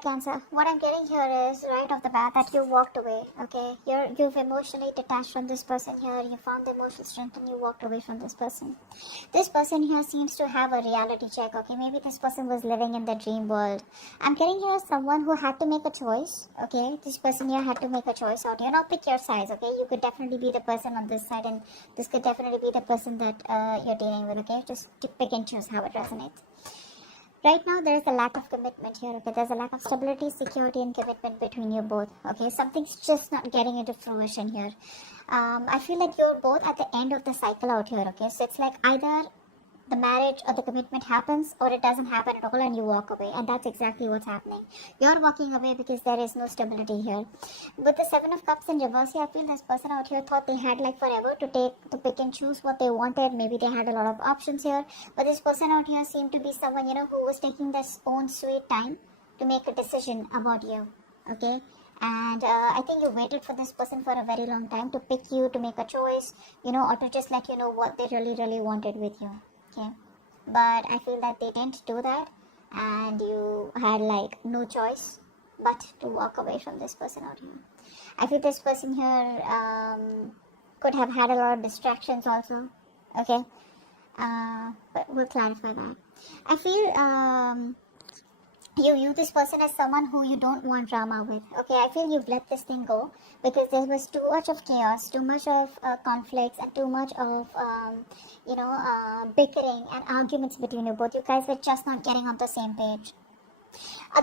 Alright, Cancer. What I'm getting here is right off the bat that you walked away. Okay, you've emotionally detached from this person here. You found the emotional strength and you walked away from this person. This person here seems to have a reality check. Okay, maybe this person was living in the dream world. I'm getting here someone who had to make a choice. Okay, this person here had to make a choice out here. Not pick your size. Okay, you could definitely be the person on this side, and this could definitely be the person that you're dealing with. Okay, just to pick and choose how it resonates. Right now, there is a lack of commitment here, okay? There's a lack of stability, security, and commitment between you both, okay? Something's just not getting into fruition here. I feel like you're both at the end of the cycle out here, okay? So it's like either the marriage or the commitment happens or it doesn't happen at all and you walk away, and that's exactly what's happening. You're walking away because there is no stability here. With the Seven of Cups in reverse here, I feel this person out here thought they had like forever to pick and choose what they wanted. Maybe they had a lot of options here, but this person out here seemed to be someone, you know, who was taking their own sweet time to make a decision about you, okay? And I think you waited for this person for a very long time to pick you, to make a choice, you know, or to just let you know what they really wanted with you. Okay, but I feel that they didn't do that, and you had like no choice but to walk away from this person out here. I feel this person here could have had a lot of distractions also. Okay, but we'll clarify that. I feel you view this person as someone who you don't want drama with. Okay, I feel you've let this thing go because there was too much of chaos, too much of conflicts, and too much of bickering and arguments between you both. You guys were just not getting on the same page.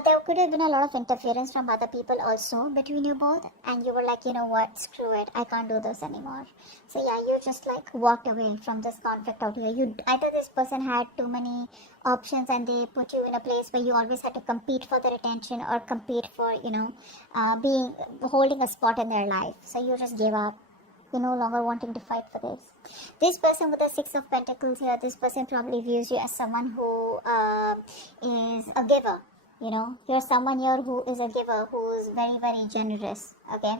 There could have been a lot of interference from other people also between you both, and you were like, you know what, screw it, I can't do this anymore. So yeah, you just like walked away from this conflict out here. You either this person had too many options and they put you in a place where you always had to compete for their attention or compete for, being holding a spot in their life. So you just gave up. You're no longer wanting to fight for this. This person with the Six of Pentacles here, this person probably views you as someone who is a giver. You know, you're someone here who is a giver, who is very generous. Okay,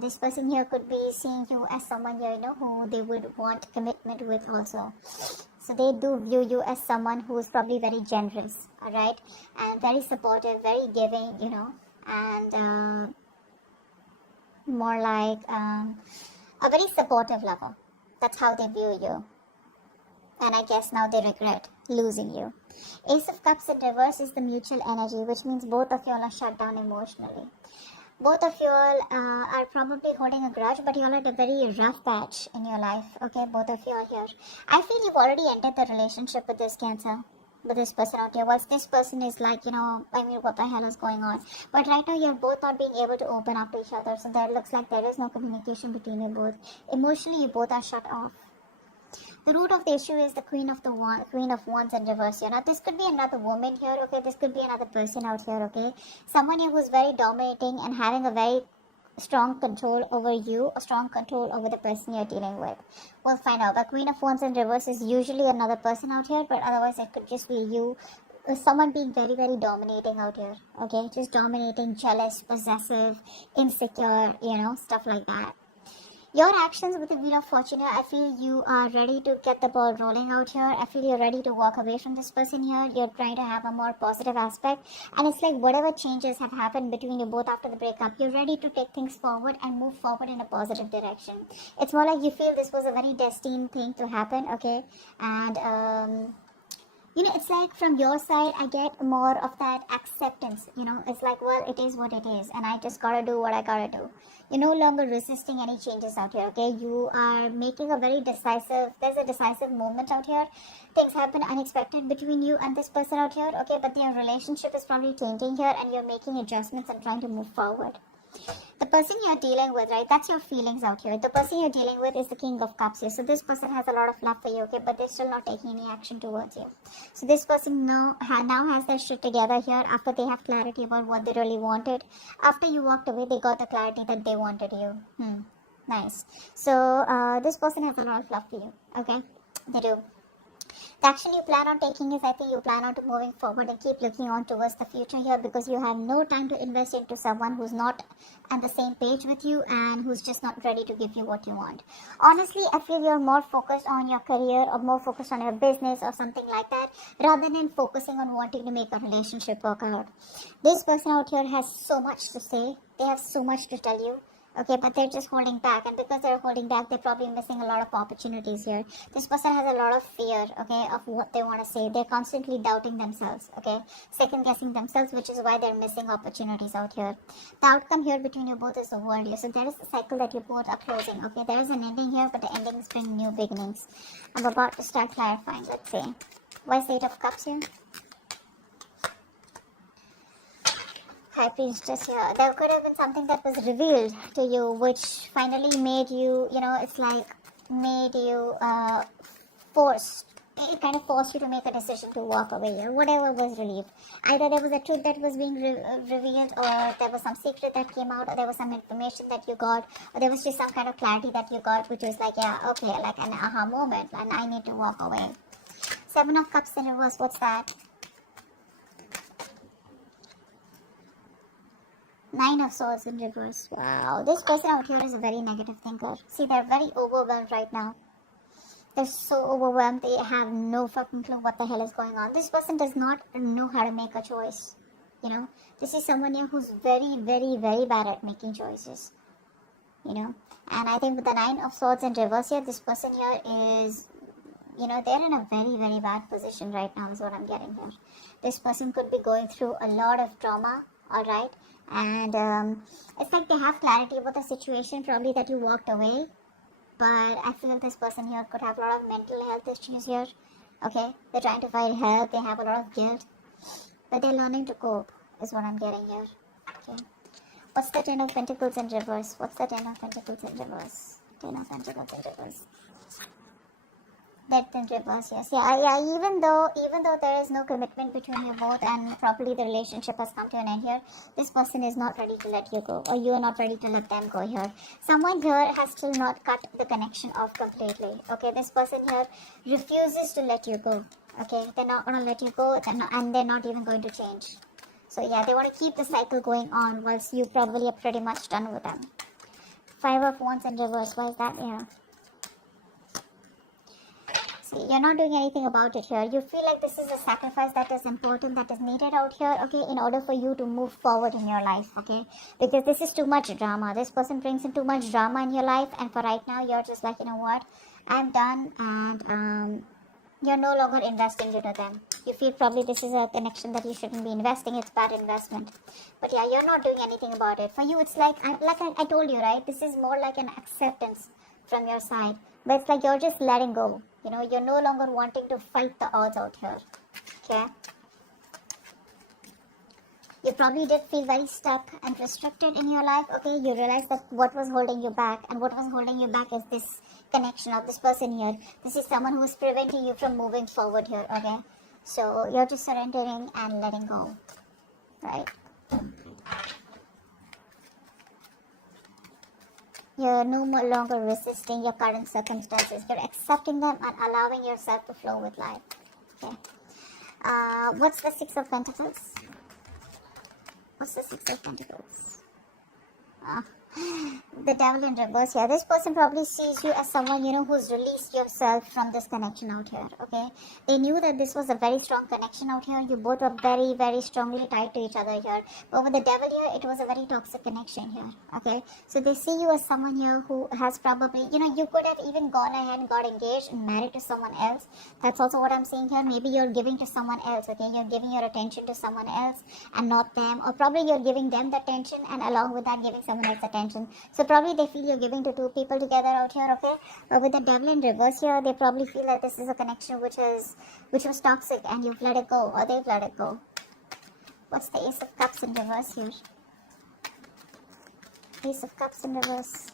this person here could be seeing you as someone here, you know, who they would want commitment with also. So they do view you as someone who is probably very generous, all right, and very supportive, very giving, you know, and more like a very supportive lover. That's how they view you. And I guess now they regret losing you. Ace of Cups in reverse is the mutual energy, which means both of you all are shut down emotionally. Both of you all are probably holding a grudge, but you all had a very rough patch in your life. Okay, both of you are here. I feel you've already ended the relationship with this Cancer, with this person out here. Whilst this person is like, what the hell is going on? But right now you're both not being able to open up to each other. So there looks like there is no communication between you both. Emotionally, you both are shut off. The root of the issue is the Queen of Wands in reverse here. Now, this could be another woman here, okay? This could be another person out here, okay? Someone here who's very dominating and having a very strong control over you, or strong control over the person you're dealing with. We'll find out. The Queen of Wands in reverse is usually another person out here, but otherwise it could just be you. Someone being very dominating out here, okay? Just dominating, jealous, possessive, insecure, stuff like that. Your actions with the Wheel of Fortune here, I feel you are ready to get the ball rolling out here. I feel you're ready to walk away from this person here. You're trying to have a more positive aspect. And it's like whatever changes have happened between you both after the breakup, you're ready to take things forward and move forward in a positive direction. It's more like you feel this was a very destined thing to happen, okay? And, it's like from your side, I get more of that acceptance. It's like, well, it is what it is, and I just gotta do what I gotta do. You're no longer resisting any changes out here, okay? You are making there's a decisive moment out here. Things happen unexpected between you and this person out here, okay? But your relationship is probably changing here, and you're making adjustments and trying to move forward. The person you're dealing with, right, that's your feelings out here. The person you're dealing with is the King of Cups here. So this person has a lot of love for you, okay, but they're still not taking any action towards you. So this person now has their shit together here after they have clarity about what they really wanted. After you walked away, they got the clarity that they wanted you. Nice. So this person has a lot of love for you, okay? They do. The action you plan on taking is, I think, you plan on to moving forward and keep looking on towards the future here, because you have no time to invest into someone who's not on the same page with you and who's just not ready to give you what you want. Honestly, I feel you're more focused on your career or more focused on your business or something like that, rather than focusing on wanting to make a relationship work out. This person out here has so much to say. They have so much to tell you. Okay, but they're just holding back, and because they're holding back, they're probably missing a lot of opportunities here. This person has a lot of fear, okay, of what they want to say. They're constantly doubting themselves, okay, second guessing themselves, which is why they're missing opportunities out here. The outcome here between you both is the world here. So there is a cycle that you both are closing, okay. There is an ending here, but the endings bring new beginnings. I'm about to start clarifying. Let's see. Why is the Eight of Cups here? High Priestess here. There could have been something that was revealed to you, which finally made you, it's like made you forced. It kind of forced you to make a decision to walk away, or whatever was relieved. Either there was a truth that was being revealed, or there was some secret that came out, or there was some information that you got, or there was just some kind of clarity that you got, which was like, yeah, okay, like an aha moment, and I need to walk away. Seven of Cups in reverse, what's that? Nine of Swords in reverse. Wow, this person out here is a very negative thinker. See, they're very overwhelmed right now. They're so overwhelmed, they have no fucking clue what the hell is going on. This person does not know how to make a choice. This is someone here who's very, very, very bad at making choices. And I think with the Nine of Swords in reverse here, this person here is, they're in a very, very bad position right now, is what I'm getting here. This person could be going through a lot of trauma, alright? And it's like they have clarity about the situation, probably that you walked away. But I feel this person here could have a lot of mental health issues here. Okay, they're trying to find help, they have a lot of guilt, but they're learning to cope, is what I'm getting here. Okay, what's the Ten of Pentacles in reverse? What's the Ten of Pentacles in reverse? Ten of Pentacles in reverse. Death in reverse, yes. Yeah, even though there is no commitment between you both and probably the relationship has come to an end here, this person is not ready to let you go, or you are not ready to let them go here. Someone here has still not cut the connection off completely. Okay, this person here refuses to let you go. Okay, they're not going to let you go, and they're not even going to change. So yeah, they want to keep the cycle going on whilst you probably are pretty much done with them. Five of Wands in reverse, why is that here? You're not doing anything about it here. You feel like this is a sacrifice that is important, that is needed out here, okay, in order for you to move forward in your life, okay, because this is too much drama. This person brings in too much drama in your life, and for right now, you're just like, you know what, I'm done, and you're no longer investing into them. You feel probably this is a connection that you shouldn't be investing. It's bad investment. But yeah, you're not doing anything about it. For you, it's like I told you, right, this is more like an acceptance from your side. But it's like you're just letting go. You're no longer wanting to fight the odds out here. Okay? You probably did feel very stuck and restricted in your life. Okay? You realize that what was holding you back, and what was holding you back is this connection of this person here. This is someone who is preventing you from moving forward here. Okay? So you're just surrendering and letting go. Right? You're no longer resisting your current circumstances. You're accepting them and allowing yourself to flow with life. Okay. What's the Six of Pentacles? What's the Six of Pentacles? The Devil in reverse here. This person probably sees you as someone, who's released yourself from this connection out here, okay? They knew that this was a very strong connection out here. You both were very, very strongly tied to each other here. But with the Devil here, it was a very toxic connection here, okay? So they see you as someone here who has probably, you could have even gone ahead and got engaged and married to someone else. That's also what I'm seeing here. Maybe you're giving to someone else, okay? You're giving your attention to someone else and not them. Or probably you're giving them the attention and along with that giving someone else attention. So probably they feel you're giving to two people together out here, okay? With the Devil in reverse here, they probably feel that this is a connection which was toxic and you've let it go, or they've let it go. What's the Ace of Cups in reverse here? Ace of Cups in reverse.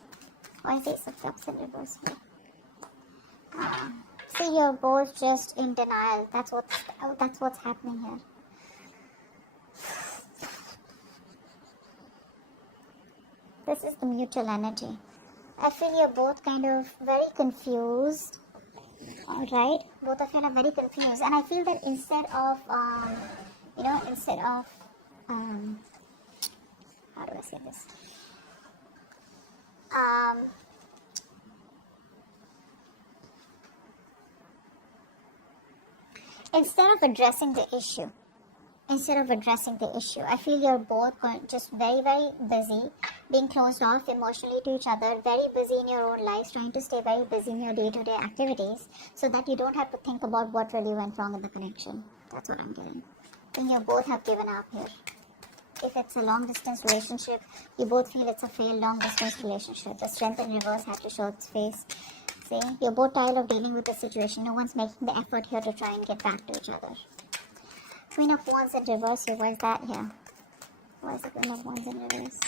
Why is Ace of Cups in reverse here? See, you're both just in denial. That's what's happening here. This is the mutual energy. I feel you're both kind of very confused Alright, both of you are very confused, and I feel that instead of, how do I say this? Instead of addressing the issue, I feel you're both just very, very busy, being closed off emotionally to each other, very busy in your own lives, trying to stay very busy in your day-to-day activities so that you don't have to think about what really went wrong in the connection. That's what I'm getting. I think you both have given up here. If it's a long-distance relationship, you both feel it's a failed long-distance relationship. The strength in reverse had to show its face. See, you're both tired of dealing with the situation. No one's making the effort here to try and get back to each other. Queen of Wands in reverse here. Why is that here? Why is the Queen of Wands in reverse?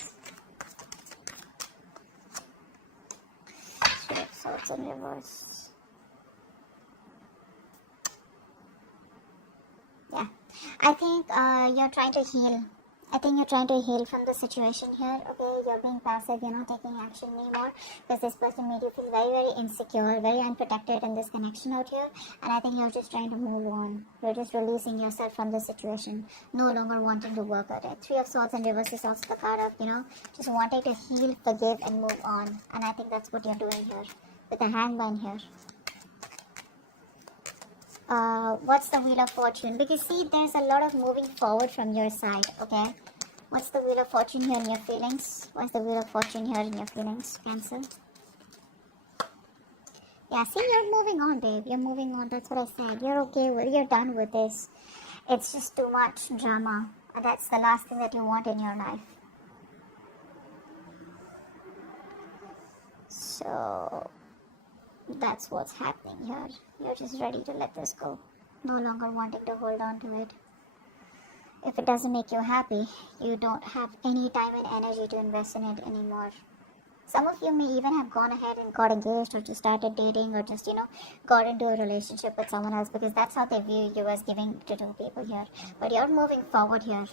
So it's in reverse. Yeah. I think you're trying to heal. From the situation here. Okay, you're being passive, you're not taking action anymore because this person made you feel very, very insecure, very unprotected in this connection out here. And I think you're just trying to move on. You're just releasing yourself from the situation, no longer wanting to work at it. Three of Swords in reverse is also the card of, just wanting to heal, forgive, and move on. And I think that's what you're doing here with the Hangman here. What's the Wheel of Fortune? Because see, there's a lot of moving forward from your side, okay? What's the Wheel of Fortune here in your feelings? What's the Wheel of Fortune here in your feelings, Cancer? Yeah, see, you're moving on, babe. You're moving on. That's what I said. You're okay with, you're done with this. It's just too much drama. And that's the last thing that you want in your life. So that's what's happening here. You're just ready to let this go. No longer wanting to hold on to it. If it doesn't make you happy, you don't have any time and energy to invest in it anymore. Some of you may even have gone ahead and got engaged or just started dating or just, got into a relationship with someone else because that's how they view you as giving to two people here. But you're moving forward here,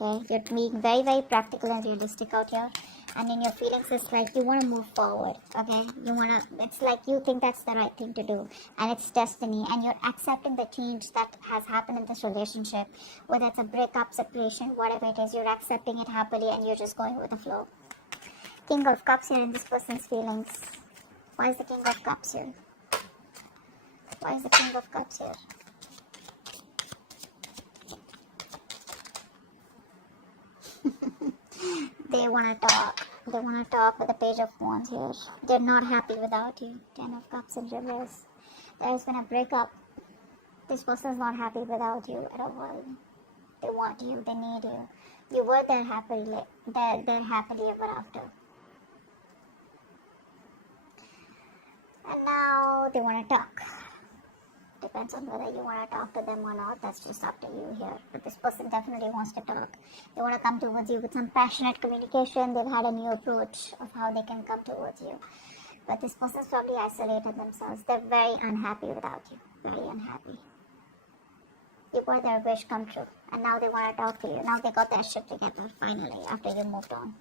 okay? You're being very, very practical and realistic out here. And in your feelings, it's like you want to move forward, okay? It's like you think that's the right thing to do. And it's destiny. And you're accepting the change that has happened in this relationship. Whether it's a breakup, separation, whatever it is, you're accepting it happily and you're just going with the flow. King of Cups here in this person's feelings. Why is the King of Cups here? Why is the King of Cups here? They want to talk. They want to talk with the Page of Wands here. They're not happy without you. Ten of Cups in reverse. There's been a breakup. This person's not happy without you at all. They want you. They need you. You were there happily. They're happily ever after. And now they want to talk. Depends on whether you want to talk to them or not. That's just up to you here. But this person definitely wants to talk. They want to come towards you with some passionate communication. They've had a new approach of how they can come towards you. But this person's probably isolated themselves. They're very unhappy without you. Very unhappy. You were their wish come true. And now they want to talk to you. Now they got their shit together finally after you moved on.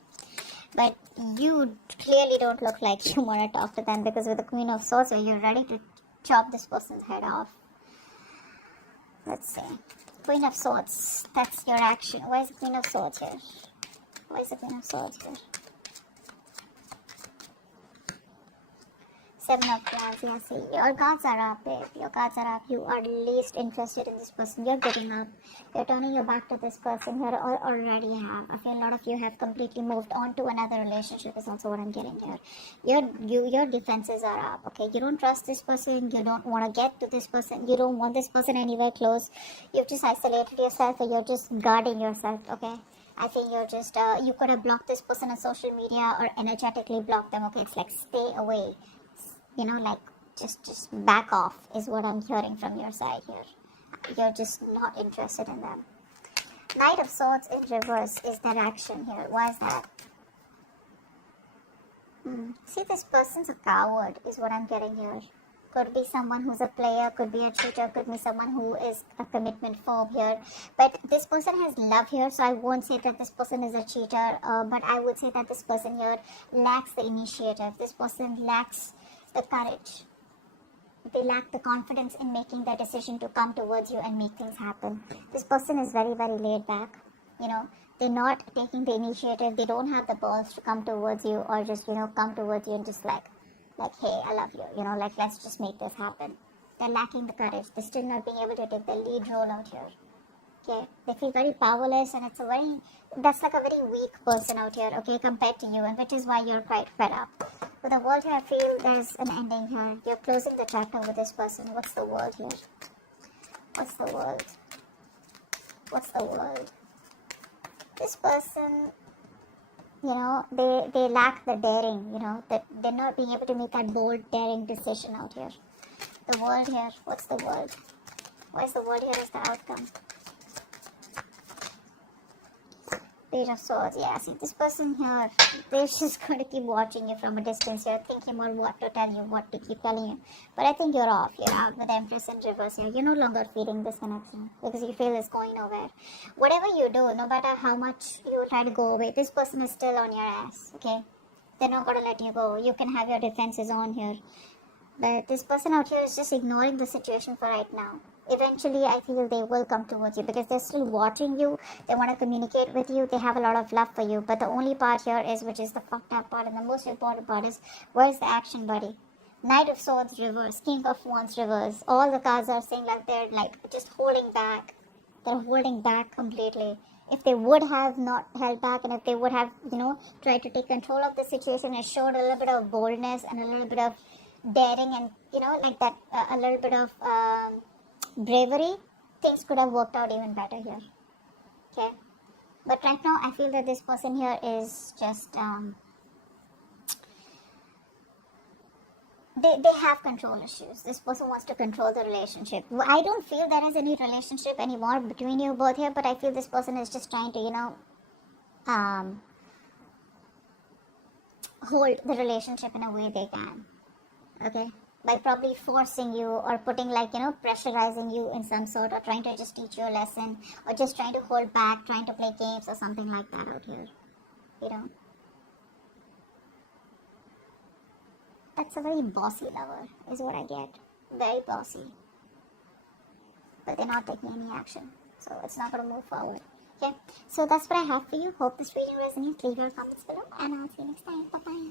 But you clearly don't look like you want to talk to them because with the Queen of Swords, you're ready to chop this person's head off. Let's see. Queen of Swords. That's your action. Why is the Queen of Swords here? Why is the Queen of Swords here? Seven of Wands. Yeah, see. Your cards are up, babe. Your cards are up. You are least interested in this person. You're giving up. You're turning your back to this person here or already have. I feel a lot of you have completely moved on to another relationship is also what I'm getting here. Your defenses are up, okay? You don't trust this person. You don't want to get to this person. You don't want this person anywhere close. You've just isolated yourself or you're just guarding yourself, okay? I think you're just, you could have blocked this person on social media or energetically blocked them, okay? It's like stay away. Like just back off is what I'm hearing from your side here. You're just not interested in them. Knight of Swords in reverse is that action here. Why is that? See, this person's a coward is what I'm getting here. Could be someone who's a player, could be a cheater, could be someone who is a commitment phobe here. But this person has love here, so I won't say that this person is a cheater. But I would say that this person here lacks the initiative. This person lacks the courage. They lack the confidence in making the decision to come towards you and make things happen. This person is very, very laid back. You know, they're not taking the initiative. They don't have the balls to come towards you or just, come towards you and just like, hey, I love you. Like, let's just make this happen. They're lacking the courage. They're still not being able to take the lead role out here. Okay, they feel very powerless, and that's like a very weak person out here, okay, compared to you, and which is why you're quite fed up. With the world here, I feel there's an ending here. You're closing the chapter with this person. What's the world here? What's the world? What's the world? This person, they lack the daring, that they're not being able to make that bold, daring decision out here. The world here, what's the world? Why is the world here as the outcome? Page of Swords. Yeah, see, this person here, they're just going to keep watching you from a distance here, thinking about what to tell you, what to keep telling you. But I think you're off. You're out with the Empress in reverse here. You're no longer feeling this connection because you feel it's going nowhere. Whatever you do, no matter how much you try to go away, this person is still on your ass, okay? They're not going to let you go. You can have your defenses on here. But this person out here is just ignoring the situation for right now. Eventually, I feel they will come towards you because they're still watching you. They want to communicate with you. They have a lot of love for you. But the only part here is, which is the fucked up part and the most important part is, where's the action, buddy? Knight of Swords reverse, King of Wands reverse. All the cards are saying like they're like just holding back. They're holding back completely. If they would have not held back, and if they would have, tried to take control of the situation and showed a little bit of boldness and a little bit of daring and, like that, a little bit of bravery, things could have worked out even better here. Okay, but right now I feel that this person here is just they have control issues. This person wants to control the relationship. I don't feel there is any relationship anymore between you both here, but I feel this person is just trying to hold the relationship in a way they can, okay, by probably forcing you or putting pressurizing you in some sort, or trying to just teach you a lesson, or just trying to hold back, trying to play games or something like that out here. That's a very bossy lover is what I get. Very bossy, but they're not taking any action, so it's not going to move forward. Okay, so that's what I have for you. Hope this video resonates. Leave your comments below and I'll see you next time. Bye bye.